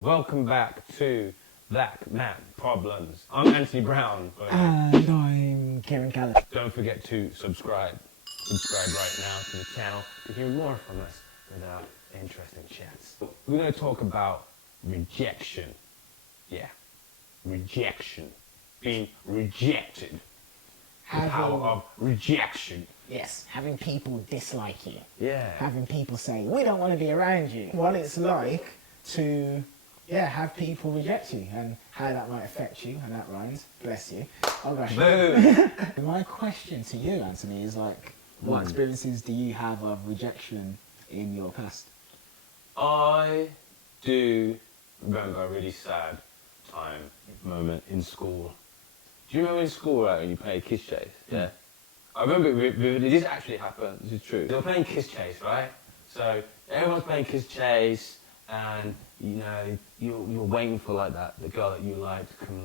Welcome back to BlackManProblems. I'm Anthony Brown. And I'm Ciaran. Don't forget to subscribe. Subscribe right now to the channel to hear more from us with our interesting chats. We're going to talk about rejection. Yeah, rejection. Being rejected. The power of rejection. Yes, having people dislike you. Yeah. Having people say, we don't want to be around you. What it's like to, have people reject you and how that might affect you, and that rhymes. Bless you. Oh gosh. Boom. My question to you, Anthony, is like, what experiences do you have of rejection in your past? I do remember a really sad moment in school. Do you remember in school, right, when you played Kiss Chase? Yeah. I remember vividly. This actually happened. This is true. They were playing Kiss Chase, right? So everyone's playing Kiss Chase, and you're waiting for like the girl that you like to come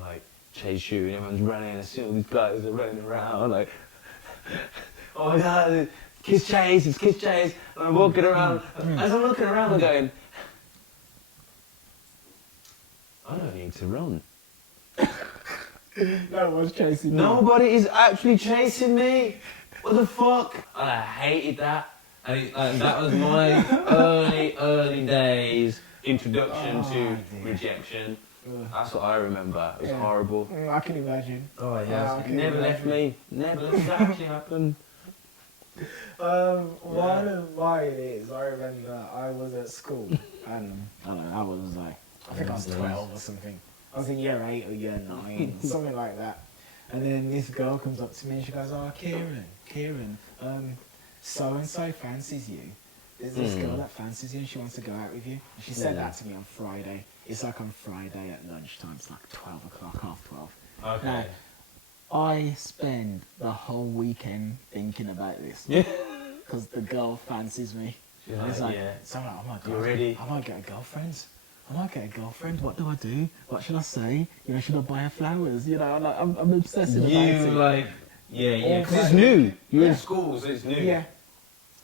chase you, and everyone's running, and see all these guys are running around like, oh my god, Kiss Chase, it's Kiss Chase, and I'm walking around. As I'm looking around, I'm going, I don't need to run. No one's chasing you. Nobody is actually chasing me. What the fuck? And I hated that. And that was my early days introduction to rejection. That's what I remember. It was horrible. I can imagine. Oh yeah. It never left me. Never let that actually happen. One of mine is, I remember I was at school and I don't know, I think I was 12 or something. I was in year 8 or year 9, something like that. And then this girl comes up to me and she goes, oh, Ciaran, so-and-so fancies you. There's this girl that fancies you and she wants to go out with you. And she said that to me on Friday. It's like on Friday at lunchtime. It's like 12 o'clock, half 12. Okay. Now, I spend the whole weekend thinking about this. Because the girl fancies me. She's and it's like, so I'm like, oh my God, you're ready? I might get a girlfriend. What do I do? What should I say? Should I buy her flowers? I'm obsessive about it. Yeah. Because it's new. You're in school, so it's new. Yeah,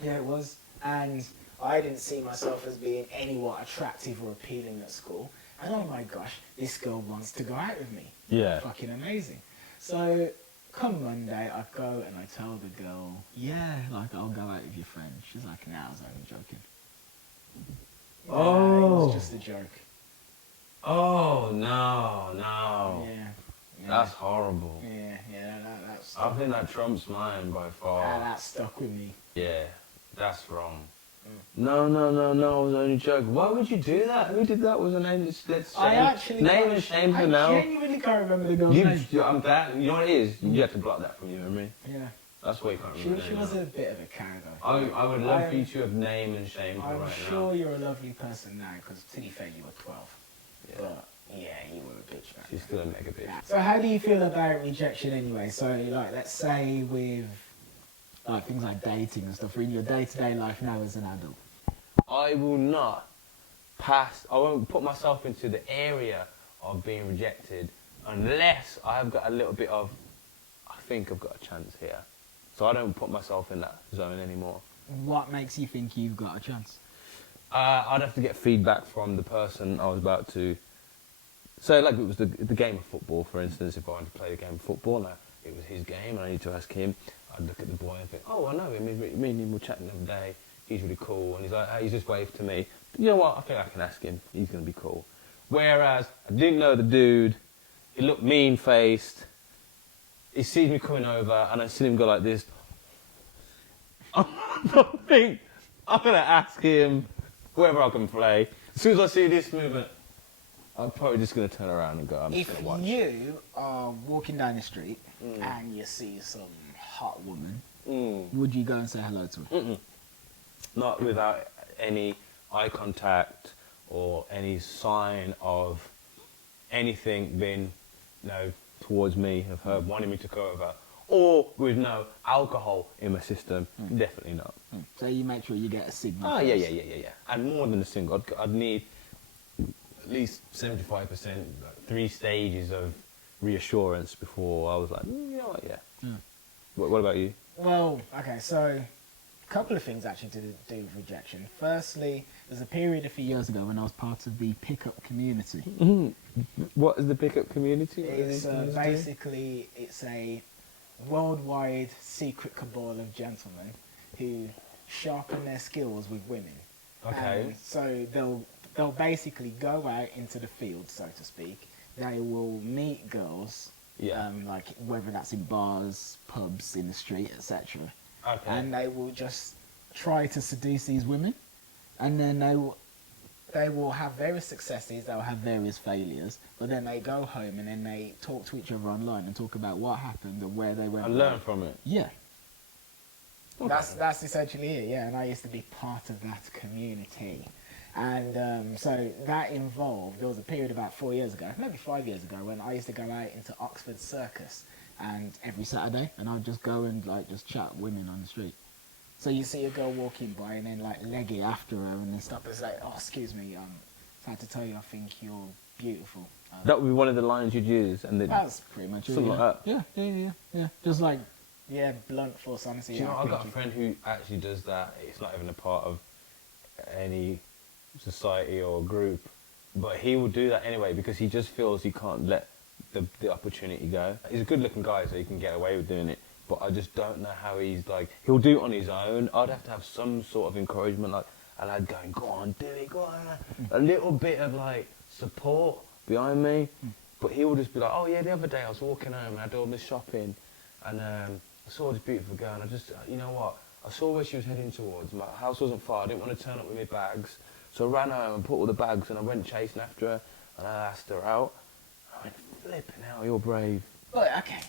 it was. And I didn't see myself as being anywhat attractive or appealing at school. And oh my gosh, this girl wants to go out with me. Yeah. Fucking amazing. So come Monday, I go and I tell the girl, I'll go out with your friend. She's like, nah, I was only joking. It was just a joke. Oh, no. Yeah. That's horrible. Yeah, that's... I think that trumps mine by far. That stuck with me. Yeah, that's wrong. No, I was only joking. Why would you do that? Who did that? Was a name? Let's name and shame her now. I genuinely can't remember the girl's name. I'm glad. You know what it is? You have to block that from your memory. Yeah. That's why you can't remember. She was a bit of a cow though. I would love for you to have name and shame her right now. I'm sure you're a lovely person now, because to be fair, you were 12. Yeah. But yeah, you were a bitch back She's still a mega bitch. then. So how do you feel about rejection anyway? So let's say with things like dating and stuff, or in your day-to-day life now as an adult. I will not I won't put myself into the area of being rejected unless I've got a little bit of, I think I've got a chance here. So I don't put myself in that zone anymore. What makes you think you've got a chance? I'd have to get feedback from the person I was about to... So like it was the game of football, for instance, if I wanted to play the game of football, now it was his game and I need to ask him, I'd look at the boy and think, oh, I know him, me and him were chatting the other day, he's really cool, and he's like, hey, he's just waved to me. You know what, I think I can ask him, he's going to be cool. Whereas, I didn't know the dude, he looked mean-faced, he sees me coming over, and I see him go like this. I don't think I'm going to ask him whether I can play. As soon as I see this movement, I'm probably just going to turn around and go, I'm just going to watch. If you are walking down the street and you see some hot woman, would you go and say hello to her? Not without any eye contact or any sign of anything being, towards me, of her wanting me to go over, or with no alcohol in my system. Definitely not. So you make sure you get a signal. Oh, yeah. And more than a single. I'd need at least 75%, 3 stages of reassurance before I was like, you know what, yeah. What about you? Well, okay, so couple of things actually to do with rejection. Firstly, there's a period a few years ago when I was part of the pickup community. What is the pickup community? It's basically it's a worldwide secret cabal of gentlemen who sharpen their skills with women. Okay. So they'll basically go out into the field, so to speak. They will meet girls, like whether that's in bars, pubs, in the street, etc. Okay. And they will just try to seduce these women, and then they will have various successes, they'll have various failures, but then they go home and then they talk to each other online and talk about what happened and where they went. And learn from it. Yeah. Okay. That's essentially it, yeah, and I used to be part of that community. And so that involved, there was a period about 4 years ago, maybe 5 years ago, when I used to go out into Oxford Circus, and every Saturday, and I'd just go and like just chat women on the street. So you see a girl walking by and then like leg it after her and then stop and say, oh, excuse me, I had to tell you I think you're beautiful. That would be one of the lines you'd use, and then That's pretty much it. something like that. Yeah. Just like, yeah, blunt force honesty. Do you know, I've got a friend who actually does that. It's not even a part of any society or group, but he will do that anyway because he just feels he can't let the opportunity go. He's a good-looking guy, so he can get away with doing it. But I just don't know how he's like. He'll do it on his own. I'd have to have some sort of encouragement, like a lad going, "Go on, do it, go on." A little bit of like support behind me. But he will just be like, "Oh yeah, the other day I was walking home and I did all this shopping, and I saw this beautiful girl, and I just, you know what? I saw where she was heading towards. My house wasn't far. I didn't want to turn up with my bags, so I ran home and put all the bags, and I went chasing after her, and I asked her out. I went, flipping hell, you're brave." But okay,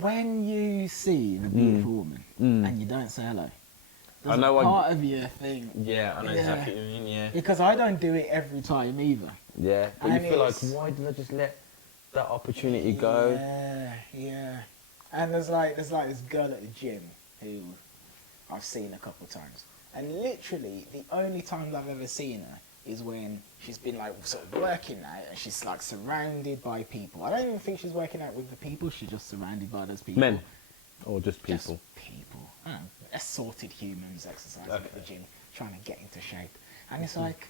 when you see the beautiful woman and you don't say hello, there's a part of you think, yeah, I know exactly what you mean, yeah. Because I don't do it every time either. Yeah, but And you feel like, why did I just let that opportunity go? Yeah. And there's like this girl at the gym who I've seen a couple of times, and literally the only times I've ever seen her is when she's been like sort of working out and she's like surrounded by people. I don't even think she's working out with the people, she's just surrounded by those people. Men? Or just people? Just people. I don't know, assorted humans exercising at the gym, trying to get into shape. And it's like,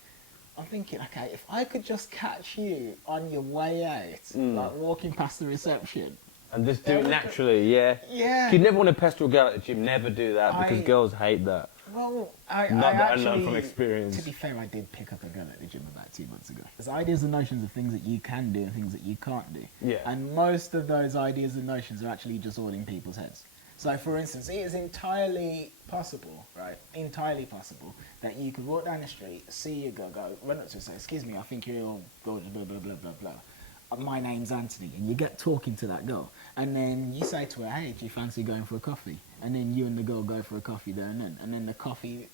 I'm thinking, okay, if I could just catch you on your way out, like walking past the reception. And just do it naturally, yeah. Yeah. You'd never want to pester a girl at the gym, never do that, because girls hate that. Well, I know from experience. To be fair, I did pick up a girl at the gym about 2 months ago. There's ideas and notions of things that you can do and things that you can't do. Yeah. And most of those ideas and notions are actually just all in people's heads. So, for instance, it is entirely possible, right? Entirely possible that you could walk down the street, see a girl, run up to her and say, "Excuse me, I think you're all gorgeous, blah, blah, blah, blah, blah. My name's Anthony," and you get talking to that girl, and then you say to her, "Hey, do you fancy going for a coffee?" And then you and the girl go for a coffee there and then the coffee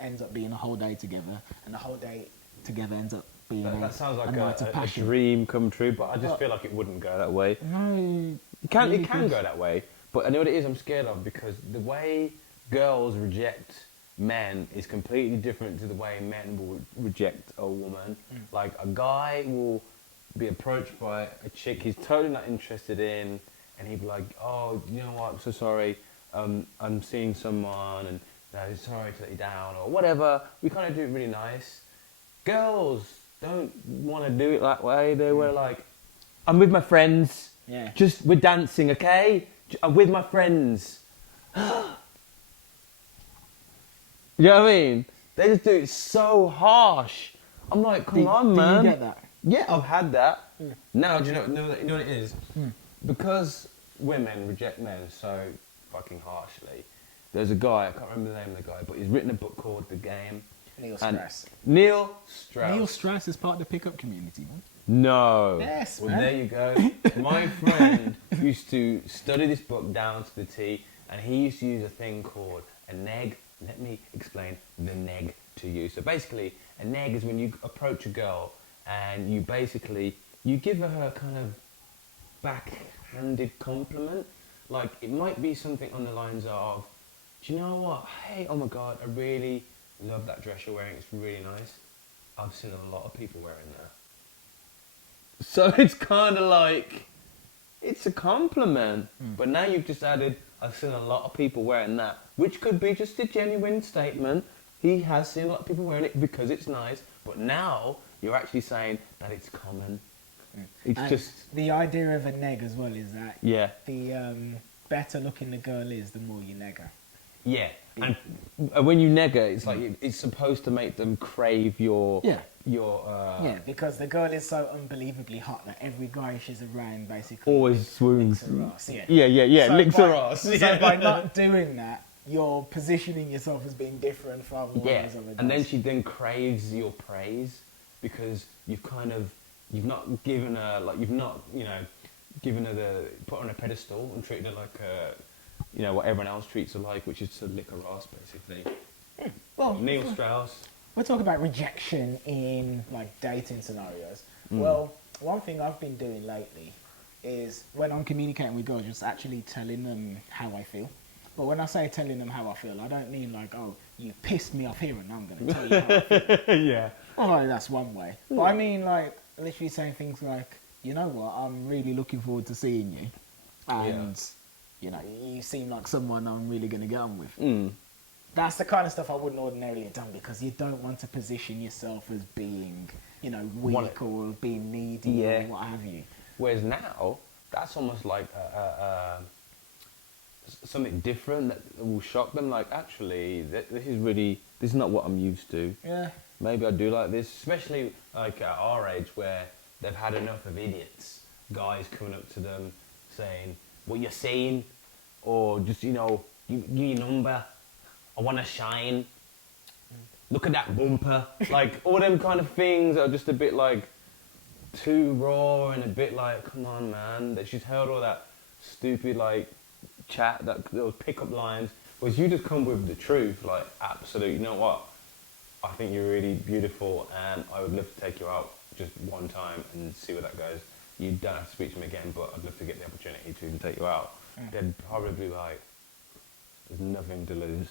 ends up being a whole day together, and the whole day together ends up being that sounds like a a dream come true, but I just feel like it wouldn't go that way. No, It can go that way, but I know what it is I'm scared of, because the way girls reject men is completely different to the way men will reject a woman. Like, a guy will be approached by a chick he's totally not interested in, and he'd be like, "Oh, you know what, I'm so sorry, I'm seeing someone, and sorry to let you down," or whatever. We kind of do it really nice. Girls don't want to do it that way. They were like, "I'm with my friends, we're dancing, okay? I'm with my friends." You know what I mean? They just do it so harsh. I'm like, come on, man. Do you get that? Yeah, I've had that. Now, do you know what it is? Because women reject men so fucking harshly, there's a guy, I can't remember the name of the guy, but he's written a book called The Game. Neil Strauss. Neil Strauss. Neil Strauss is part of the pickup community, man. No. Yes, well, man. there you go. My friend used to study this book down to the T, and he used to use a thing called a neg. Let me explain the neg to you. So basically, a neg is when you approach a girl and you give her a kind of backhanded compliment. Like, it might be something on the lines of, "Do you know what? Hey, oh my God, I really love that dress you're wearing. It's really nice. I've seen a lot of people wearing that." So it's kind of like, it's a compliment. But now you've just added, I've seen a lot of people wearing that, which could be just a genuine statement. He has seen a lot of people wearing it because it's nice, but now you're actually saying that it's common. It's And just... the idea of a neg as well is that Yeah. the better looking the girl is, the more you neg her. Yeah. And when you neg her, it's like it's supposed to make them crave your... Yeah. Yeah, because the girl is so unbelievably hot that every guy she's around basically always swoons. licks her ass. Yeah, So licks by- her ass. So by not doing that, you're positioning yourself as being different from what Yeah, others other and then guys. she then craves your praise because you've not given her, like, given her put her on a pedestal and treated her like, what everyone else treats her like, which is to lick her ass, basically. Well, Neil Strauss. we're talking about rejection in like dating scenarios. Well, one thing I've been doing lately is when I'm communicating with girls, just actually telling them how I feel. But when I say telling them how I feel, I don't mean like, oh, you pissed me off here and I'm going to tell you how I feel. Yeah. Oh, that's one way. But I mean like literally saying things like, you know what, I'm really looking forward to seeing you. And, you seem like someone I'm really going to get on with. That's the kind of stuff I wouldn't ordinarily have done because you don't want to position yourself as being, weak or being needy or what have you. Whereas now, that's almost like something different that will shock them. Like, actually, this is not what I'm used to. Yeah. Maybe I do like this, especially like at our age where they've had enough of idiots, guys coming up to them saying, what you're saying, or just, give your number, I want to shine, look at that bumper. Like, all them kind of things are just a bit like too raw and a bit like, come on, man. That she's heard all that stupid like chat, those pick-up lines. Whereas you just come with the truth, like, absolute, you know what? I think you're really beautiful and I would love to take you out just one time and see where that goes. You don't have to speak to me again, but I'd love to get the opportunity to take you out. They'd probably be like, there's nothing to lose.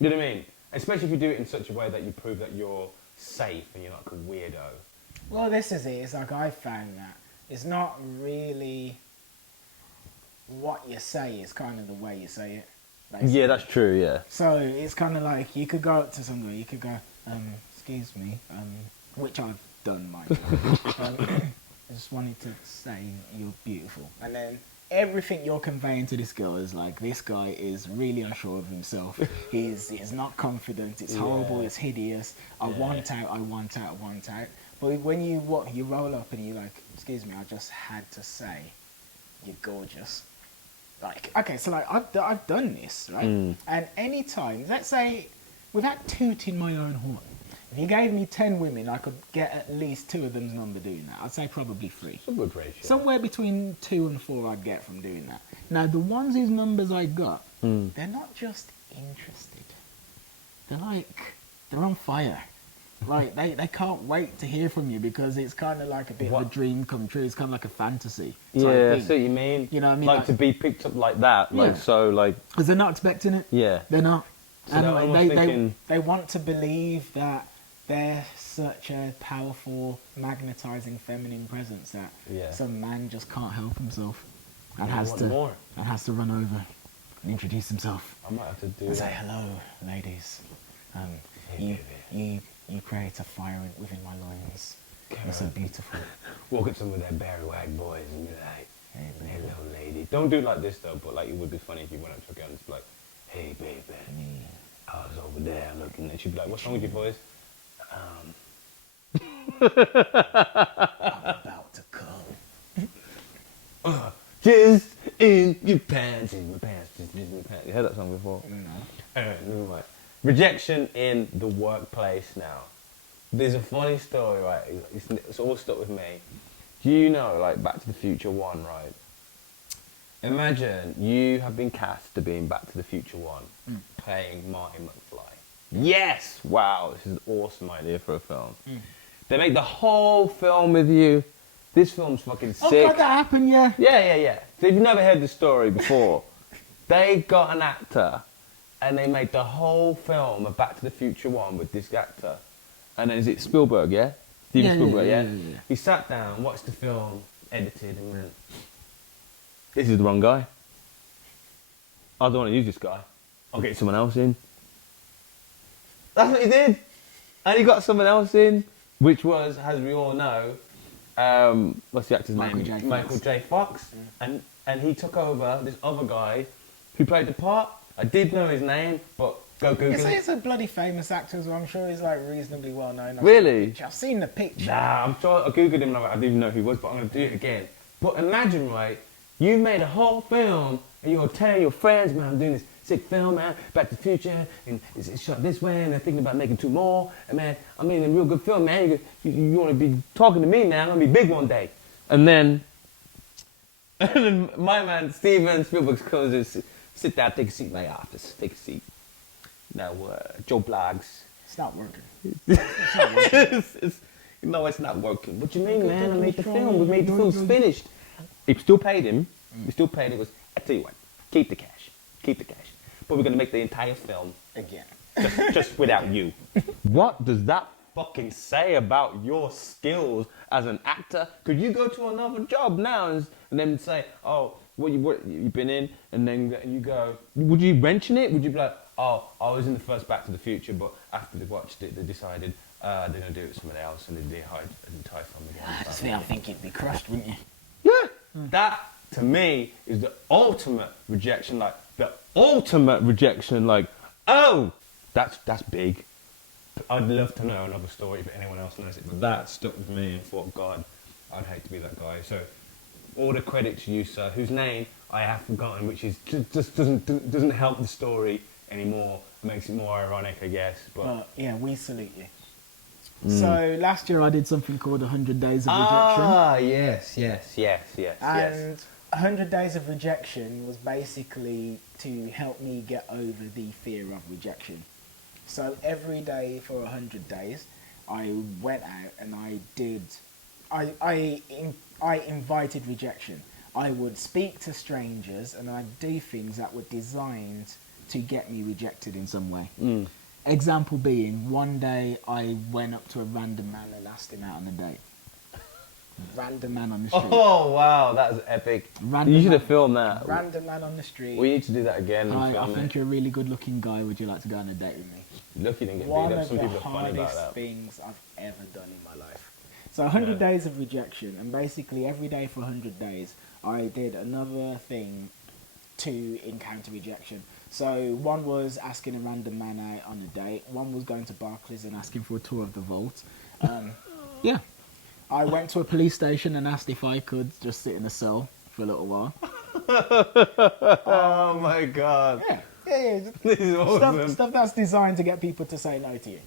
You know what I mean? Especially if you do it in such a way that you prove that you're safe and you're not like a weirdo. Well, this is it. It's like I found that it's not really what you say, it's kind of the way you say it. Basically. Yeah, that's true, yeah. So it's kind of like you could go up to somebody, you could go, excuse me, which I've done, mind you. I just wanted to say you're beautiful. And then everything you're conveying to this girl is like, this guy is really unsure of himself. He's not confident. It's horrible. It's hideous. I want out. But when you roll up and you're like, excuse me, I just had to say, you're gorgeous. Like, okay, so like I've done this, right? And any time, let's say, without tooting my own horn, if you gave me 10 women, I could get at least 2 of them's number doing that. I'd say probably 3. It's a good ratio. Somewhere between 2 and 4 I'd get from doing that. Now, the ones whose numbers I got, they're not just interested. They're on fire. Like, they can't wait to hear from you because it's kind of like a bit of a dream come true. It's kind of like a fantasy type Yeah, I thing. see what you mean. You know what I mean? Like to be picked up like that, Yeah. like so, like... Because they're not expecting it. Yeah. They're not. So And they're like, almost thinking... they want to believe that they're such a powerful, magnetising feminine presence that some man just can't help himself and has to run over and introduce himself. I might have to do and that. say, hello, ladies. You create a fire within my loins. You're so beautiful. Walk up to some of their berry wag boys and be like, hey, hello, lady. Don't do it like this, though, but like it would be funny if you went up to a girl and just be like, hey, baby, I was over there looking. And she'd be like, what's wrong with your voice? I'm about to come. Just in your pants, just in your pants. You heard that song before? No. Never mind. Rejection in the workplace now. There's a funny story, right? It's all stuck with me. Do you know, like, Back to the Future 1, right? Imagine you have been cast to be in Back to the Future 1, playing Marty McFly. Yes! Wow, this is an awesome idea for a film. They make the whole film with you. This film's fucking sick. Oh, God, that happened, yeah. Yeah. So if you've never heard the story before, they got an actor and they made the whole film of Back to the Future 1 with this actor. And then is it Spielberg, yeah? Steven Spielberg, yeah? He sat down, watched the film, edited, and went, this is the wrong guy. I don't want to use this guy. I'll get someone else in. That's what he did. And he got someone else in, which was, as we all know, what's the actor's name? Michael J. Fox. Mm. And he took over this other guy who played the part. I did know his name, but go Google it. He's a bloody famous actor as well. I'm sure he's like reasonably well known. Really? I've seen the picture. Nah, I'm sure I Googled him and I didn't even know who he was, but I'm going to do it again. But imagine, right, you made a whole film and you're telling your friends, man, I'm doing this sick film, man, Back to the Future, and it's shot this way, and they're thinking about making 2 more, and man, I mean, a real good film, man, you want to be talking to me now, I'm going to be big one day. And then my man, Steven Spielberg, comes and sit down, take a seat in my office, take a seat. Now, Joe Bloggs. It's not working. No, it's not working. What you mean, man? I made the film. We made the film's finished. We still paid him. We still paid him. I tell you what, keep the cash. Keep the cash. But we're going to make the entire film again. Just without you. What does that fucking say about your skills as an actor? Could you go to another job now and then say, oh, what you've been in, and then you go, would you mention it? Would you be like, oh, I was in the first Back to the Future, but after they watched it, they decided they're going to do it with someone else, and they hired an entire film again. I think you'd be crushed, wouldn't you? Yeah. That, to me, is the ultimate rejection. Like, the ultimate rejection. Like, oh, that's big. I'd love to know another story if anyone else knows it, but that stuck with me and thought, God, I'd hate to be that guy. So, all the credit to you, sir, whose name I have forgotten, which is just doesn't help the story anymore. It makes it more ironic, I guess. But yeah, we salute you. So last year I did something called 100 Days of Rejection. Ah, yes. And 100 Days of Rejection was basically to help me get over the fear of rejection. So every day for 100 days, I went out and I invited rejection. I would speak to strangers and I'd do things that were designed to get me rejected in some way. Example being, one day I went up to a random man and asked him out on a date. Random man on the street. Oh, wow, that was epic. You should have filmed that. Random man on the street. We need to do that again. I think you're a really good looking guy. Would you like to go on a date with me? Look, you didn't get One beat up. of Some the people are funny about that. hardest things I've ever done in my life. So 100 days of rejection, and basically every day for 100 days, I did another thing to encounter rejection. So one was asking a random man out on a date. One was going to Barclays and asking for a tour of the vault. Yeah. I went to a police station and asked if I could just sit in a cell for a little while. Oh my God. Yeah. This is awesome. Stuff that's designed to get people to say no to you.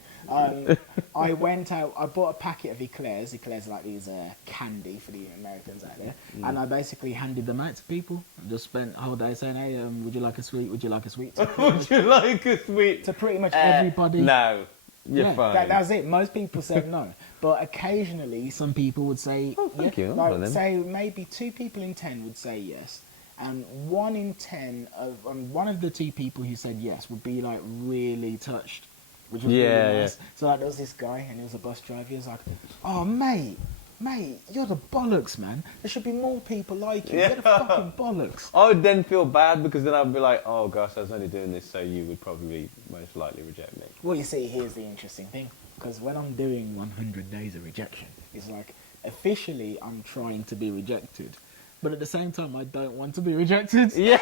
I went out, I bought a packet of eclairs. Eclairs are like these candy for the Americans out there. And I basically handed them out to people. I just spent a whole day saying, hey, would you like a sweet? Would you like a sweet? Would you like a sweet? To pretty much everybody. No. You're fine. That was it. Most people said no. But occasionally some people would say, thank you. Like, say maybe 2 people in 10 would say yes. And 1 in 10 of one of the 2 people who said yes would be like really touched, which was really nice. Yeah. So like there was this guy and he was a bus driver. He was like, "Oh mate, you're the bollocks, man. There should be more people like you. You're the fucking bollocks." I would then feel bad because then I'd be like, "Oh gosh, I was only doing this so you would probably most likely reject me." Well, you see, here's the interesting thing, because when I'm doing 100 Days of Rejection, it's like officially I'm trying to be rejected. But at the same time, I don't want to be rejected. Yeah.